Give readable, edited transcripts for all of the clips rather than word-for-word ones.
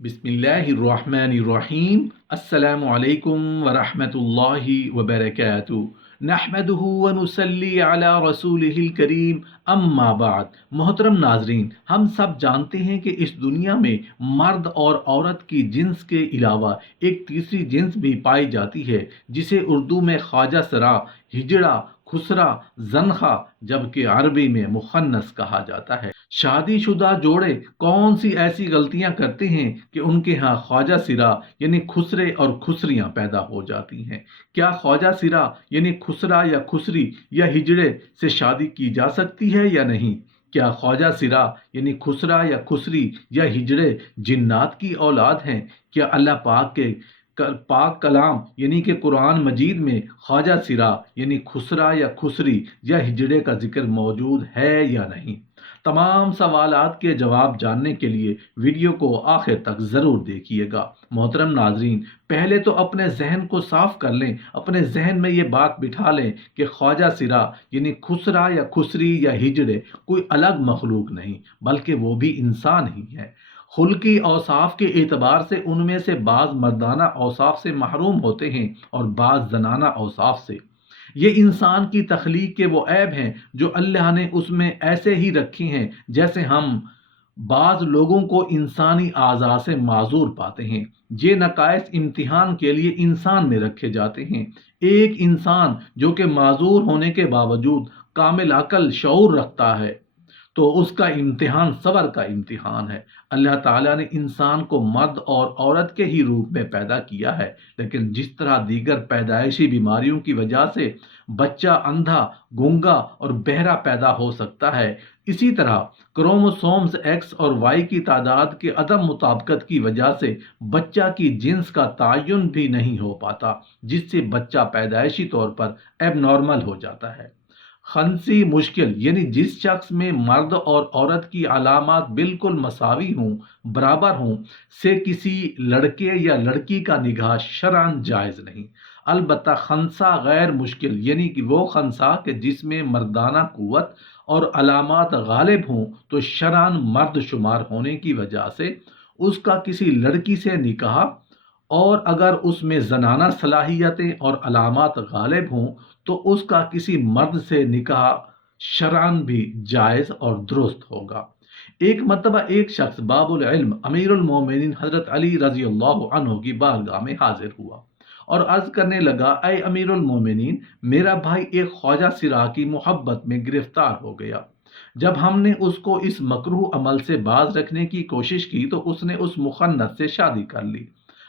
बिस्मिल्लाहिर्रहमानिर्रहीम। अस्सलामु अलैकुम वरहमतुल्लाहि वबरकातुहू। नहमदुहु व नुसल्ली अला रसूलिहिल करीम, अम्मा बाद। मोहतरम नाजरीन, हम सब जानते हैं कि इस दुनिया में मर्द और औरत की जिन्स के अलावा एक तीसरी जिन्स भी पाई जाती है, जिसे उर्दू में ख्वाजा सरा, हिजड़ा, खुसरा, जनखा, जबकि अरबी में मुखन्नस कहा जाता है। शादीशुदा जोड़े कौन सी ऐसी गलतियां करते हैं कि उनके यहाँ ख्वाजा सिरा यानी खुसरे और खुसरियां पैदा हो जाती हैं? क्या ख्वाजा सिरा यानी खुसरा या खुसरी या हिजड़े से शादी की जा सकती है या नहीं? क्या ख्वाजा सिरा यानी खुसरा या खुसरी या हिजड़े जिन्नात की औलाद हैं? क्या अल्लाह पाक के पाक कलाम यानी कि कुरान मजीद में ख्वाजा सिरा यानी खुसरा या खुसरी या हिजड़े का जिक्र मौजूद है या नहीं? तमाम सवालात के जवाब जानने के लिए वीडियो को आखिर तक ज़रूर देखिएगा। मोहतरम नाजरीन, पहले तो अपने जहन को साफ कर लें, अपने जहन में ये बात बिठा लें कि ख्वाजा सिरा यानी खुसरा या खुसरी या हिजड़े कोई अलग मखलूक नहीं, बल्कि वो भी इंसान ही है। खुल्की औसाफ के एतबार से उनमें से बाज़ मर्दाना औसाफ से महरूम होते हैं और बाज़ जनाना औसाफ से। ये इंसान की तख्लीक के वो ऐब हैं जो अल्लाह ने उसमें ऐसे ही रखे हैं जैसे हम बाज़ लोगों को इंसानी आज़ा से माजूर पाते हैं। ये नकाइस इम्तिहान के लिए इंसान में रखे जाते हैं। एक इंसान जो कि माजूर होने के बावजूद कामिल अकल शऊर रखता है, तो उसका इम्तिहान सबर का इम्तिहान है। अल्लाह ताला ने इंसान को मर्द और औरत के ही रूप में पैदा किया है, लेकिन जिस तरह दीगर पैदाइशी बीमारियों की वजह से बच्चा अंधा, गूंगा और बहरा पैदा हो सकता है, इसी तरह क्रोमोसोम्स एक्स और वाई की तादाद के अदम मुताबिकत की वजह से बच्चा की जिन्स का तयन भी नहीं हो पाता, जिससे बच्चा पैदाइशी तौर पर एबनॉर्मल हो जाता है। खंसी मुश्किल यानी जिस शख्स में मर्द और औरत की अलामात बिल्कुल मसावी हों, बराबर हों, से किसी लड़के या लड़की का निगाह शरअन जायज़ नहीं। अलबत्ता खंसा गैर मुश्किल यानी कि वो खंसा कि जिसमें मर्दाना कुव्वत और अलामात गालिब हों, तो शरअन मर्द शुमार होने की वजह से उसका किसी लड़की से निकाह, और अगर उसमें जनाना सलाहियतें और अलामात गालिब हों तो उसका किसी मर्द से निकाह शरअन भी जायज़ और दुरुस्त होगा। एक मरतबा एक शख्स बाबुल इल्म अमीरुल मोमिनीन हजरत अली रजी अल्लाह अन्हु की बारगाह में हाजिर हुआ और अर्ज करने लगा, ऐ अमीरुल मोमिनीन, मेरा भाई एक ख्वाजा सिरा की मोहब्बत में गिरफ्तार हो गया। जब हमने उसको इस मकरूह अमल से बाज रखने की कोशिश की तो उसने उस मुखन्नत से शादी कर ली।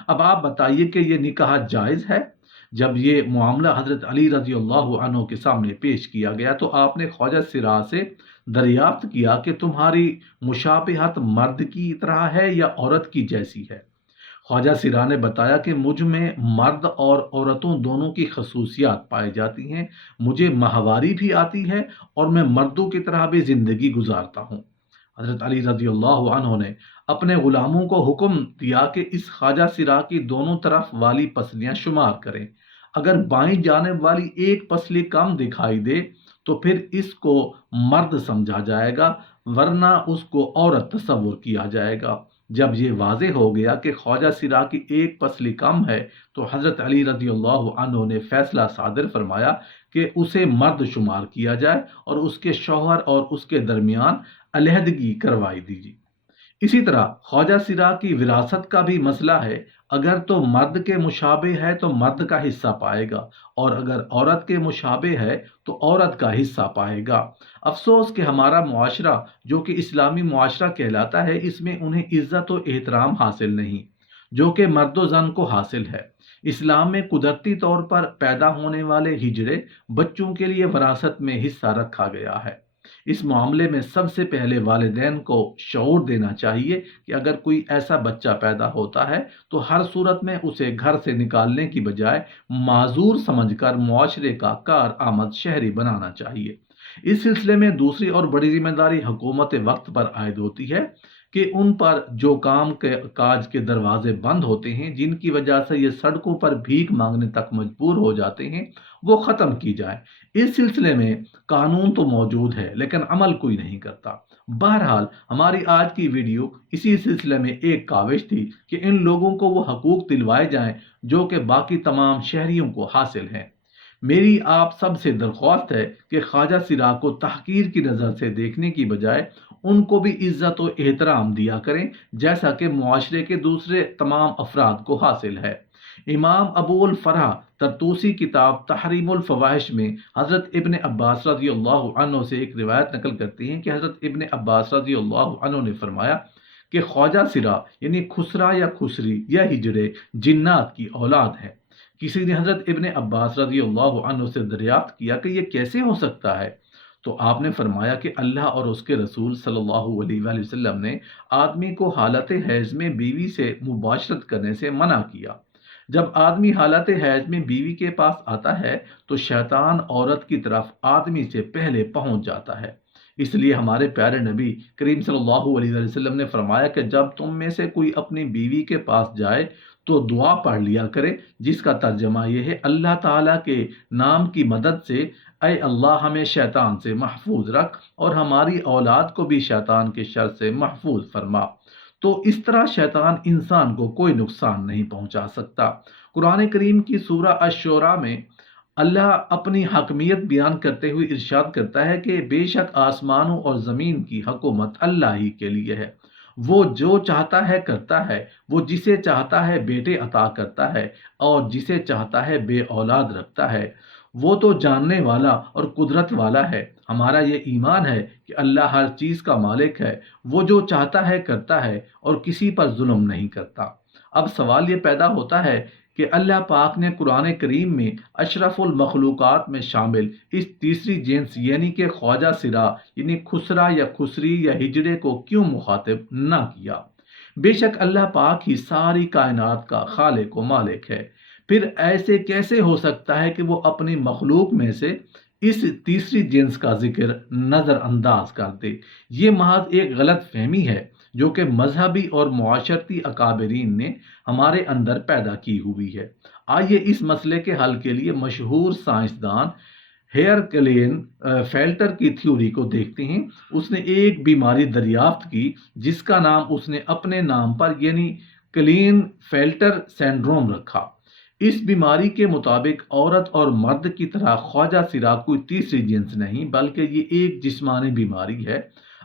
अब आप बताइए कि ये निकाह जायज़ है? जब ये मामला हजरत अली रजी अल्लाह अन्हु के सामने पेश किया गया तो आपने ख्वाजा सिरा से दरियाफ्त किया कि तुम्हारी मुशाबिहत मर्द की तरह है या औरत की जैसी है? ख्वाजा सिरा ने बताया कि मुझ में मर्द और औरतों दोनों की खसूसियात पाई जाती हैं। मुझे माहवारी भी आती है और मैं मर्दों की तरह भी जिंदगी गुजारता हूँ। हजरत अली रजी अल्लाह अन्हु ने अपने गुलामों को हुक्म दिया कि इस ख्वाजा सिरा की दोनों तरफ वाली पसलियां शुमार करें। अगर बाईं जानिब वाली एक पसली कम दिखाई दे तो फिर इसको मर्द समझा जाएगा, वरना उसको औरत तस्वुर किया जाएगा। जब ये वाज़ेह हो गया कि ख्वाजा सिरा की एक पसली कम है तो हजरत अली रजी अल्लाह अन्हु ने फैसला सादर फरमाया कि उसे मर्द शुमार किया जाए और उसके शौहर और उसके दरमियान अलहदगी करवाई दीजिए। इसी तरह ख्वाजा सिरा की विरासत का भी मसला है। अगर तो मर्द के मुशाबे है तो मर्द का हिस्सा पाएगा, और अगर औरत के मुशाबे है तो औरत का हिस्सा पाएगा। अफसोस कि हमारा मुआशरा जो कि इस्लामी मुआशरा कहलाता है, इसमें उन्हें इज्जत और एहतराम हासिल नहीं जो कि मर्द जन को हासिल है। इस्लाम में कुदरती तौर पर पैदा होने वाले हिजड़े बच्चों के लिए वरासत में हिस्सा रखा गया है। इस मामले में सबसे पहले वालिदैन को शऊर देना चाहिए कि अगर कोई ऐसा बच्चा पैदा होता है तो हर सूरत में उसे घर से निकालने की बजाय माजूर समझकर मुआशरे का कार आमद शहरी बनाना चाहिए। इस सिलसिले में दूसरी और बड़ी जिम्मेदारी हुकूमत वक्त पर आयद होती है कि उन पर जो काम के काज के दरवाजे बंद होते हैं, जिनकी वजह से ये सड़कों पर भीख मांगने तक मजबूर हो जाते हैं, वो ख़त्म की जाए। इस सिलसिले में कानून तो मौजूद है लेकिन अमल कोई नहीं करता। बहरहाल हमारी आज की वीडियो इसी सिलसिले में एक काविश थी कि इन लोगों को वो हकूक दिलवाए जाएं जो कि बाकी तमाम शहरियों को हासिल हैं। मेरी आप सब से दरख्वास्त है कि ख्वाजा सिराज को तहकीर की नज़र से देखने की बजाय उनको भी इज्जत और एहतराम दिया करें, जैसा कि मुआशरे के दूसरे तमाम अफराद को हासिल है। इमाम अबूल फरह तरतूसी किताब तहरीमुल फवाहिश में हज़रत इब्न अब्बास रज़ियल्लाहु अन्हु से एक रिवायत नकल करती हैं कि हज़रत इब्न अब्बास रज़ियल्लाहु अन्हु ने फरमाया कि ख्वाजा सिरा यानी खुसरा या खुसरी या हिजड़े जिन्नात की औलाद है। किसी ने हज़रत इब्न अब्बास रज़ियल्लाहु अन्हु से दरियाफ्त किया कि यह कैसे हो सकता है, तो आपने फरमाया कि अल्लाह और उसके रसूल सल्लल्लाहु अलैहि वसल्लम ने आदमी को हालत हैज़ में बीवी से मुबाशरत करने से मना किया। जब आदमी हालत हैज में बीवी के पास आता है तो शैतान औरत की तरफ आदमी से पहले पहुंच जाता है। इसलिए हमारे प्यारे नबी करीम सल्लल्लाहु अलैहि वसल्लम ने फरमाया कि जब तुम में से कोई अपनी बीवी के पास जाए तो दुआ पढ़ लिया करे, जिसका तर्जमा यह है, अल्लाह ताला के नाम की मदद से ऐ अल्लाह हमें शैतान से महफूज रख और हमारी औलाद को भी शैतान के शर से महफूज फरमा। तो इस तरह शैतान इंसान को कोई नुकसान नहीं पहुंचा सकता। कुरान करीम की सूरह अश-शूरा में अल्लाह अपनी हकमियत बयान करते हुए इरशाद करता है कि बेशक आसमानों और ज़मीन की हुकूमत अल्लाह ही के लिए है। वो जो चाहता है करता है, वो जिसे चाहता है बेटे अता करता है और जिसे चाहता है बे औलाद रखता है। वो तो जानने वाला और कुदरत वाला है। हमारा ये ईमान है कि अल्लाह हर चीज़ का मालिक है। वो जो चाहता है करता है और किसी पर जुल्म नहीं करता। अब सवाल ये पैदा होता है कि अल्लाह पाक ने कुरान करीम में अशरफुल मखलूक़ात में शामिल इस तीसरी जिन्स यानी कि ख्वाजा सिरा यानी खुसरा या खुसरी या हिजड़े को क्यों मुखातिब ना किया। बेशक अल्लाह पाक ही सारी कायनात का खालिक व मालिक है। फिर ऐसे कैसे हो सकता है कि वो अपनी मखलूक में से इस तीसरी जिन्स का जिक्र नज़रअंदाज कर दे। ये महज एक गलत फहमी है जो कि मजहबी और मुआशरती अकाबरीन ने हमारे अंदर पैदा की हुई है। आइए इस मसले के हल के लिए मशहूर साइंसदान हेयर क्लेन फेल्टर की थ्योरी को देखते हैं। उसने एक बीमारी दरियाफ्त की जिसका नाम उसने अपने नाम पर यानी क्लीन फेल्टर सिंड्रोम रखा। इस बीमारी के मुताबिक औरत और मर्द की तरह ख्वाजा सिरा कोई तीसरी जिन्स नहीं बल्कि ये एक जिस्मानी बीमारी है।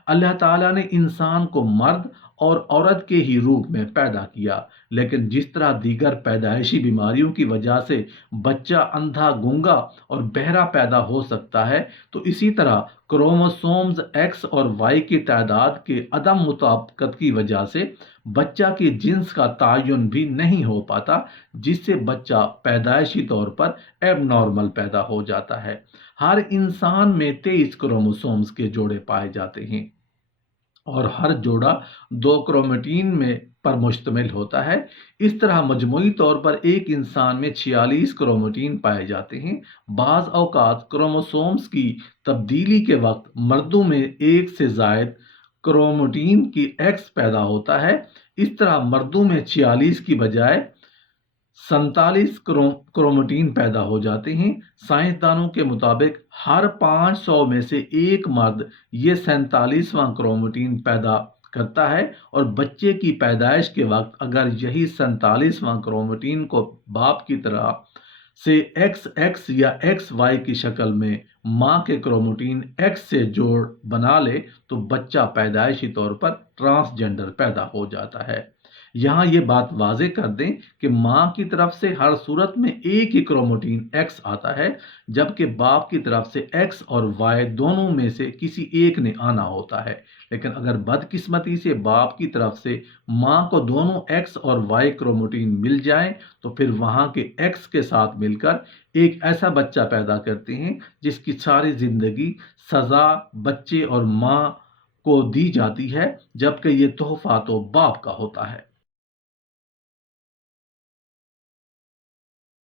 अल्लाह ताला ने इंसान को मर्द और औरत के ही रूप में पैदा किया, लेकिन जिस तरह दीगर पैदाइशी बीमारियों की वजह से बच्चा अंधा, गूंगा और बहरा पैदा हो सकता है, तो इसी तरह क्रोमोसोम्स एक्स और वाई की तादाद के अदम मुताबिकत की वजह से बच्चा की जिन्स का तायुन भी नहीं हो पाता, जिससे बच्चा पैदाइशी तौर पर एबनॉर्मल पैदा हो जाता है। हर इंसान में 23 क्रोमोसोम्स के जोड़े पाए जाते हैं और हर जोड़ा 2 क्रोमेटिन में पर मुश्तमिल होता है। इस तरह मजमूई तौर पर एक इंसान में 46 क्रोमेटिन पाए जाते हैं। बाज़ औक़ात क्रोमोसोम्स की तब्दीली के वक्त मर्दों में एक से ज़ायद क्रोमेटिन की एक्स पैदा होता है। इस तरह मर्दों में 46 की बजाय 47 क्रोमेटिन पैदा हो जाते हैं। साइंसदानों के मुताबिक हर 500 में से एक मर्द ये 47वां क्रोमेटिन पैदा करता है और बच्चे की पैदाइश के वक्त अगर यही 47वां क्रोमेटिन को बाप की तरह से XX या XY की शक्ल में माँ के क्रोमेटिन X से जोड़ बना ले तो बच्चा पैदाइशी तौर पर ट्रांसजेंडर पैदा हो जाता है। यहाँ ये बात वाज़ेह कर दें कि माँ की तरफ से हर सूरत में एक ही क्रोमेटिन X आता है, जबकि बाप की तरफ से X और Y दोनों में से किसी एक ने आना होता है। लेकिन अगर बदकिस्मती से बाप की तरफ से माँ को दोनों X और Y क्रोमेटिन मिल जाए तो फिर वहाँ के X के साथ मिलकर एक ऐसा बच्चा पैदा करते हैं जिसकी सारी जिंदगी सज़ा बच्चे और माँ को दी जाती है, जबकि ये तोहफा तो बाप का होता है।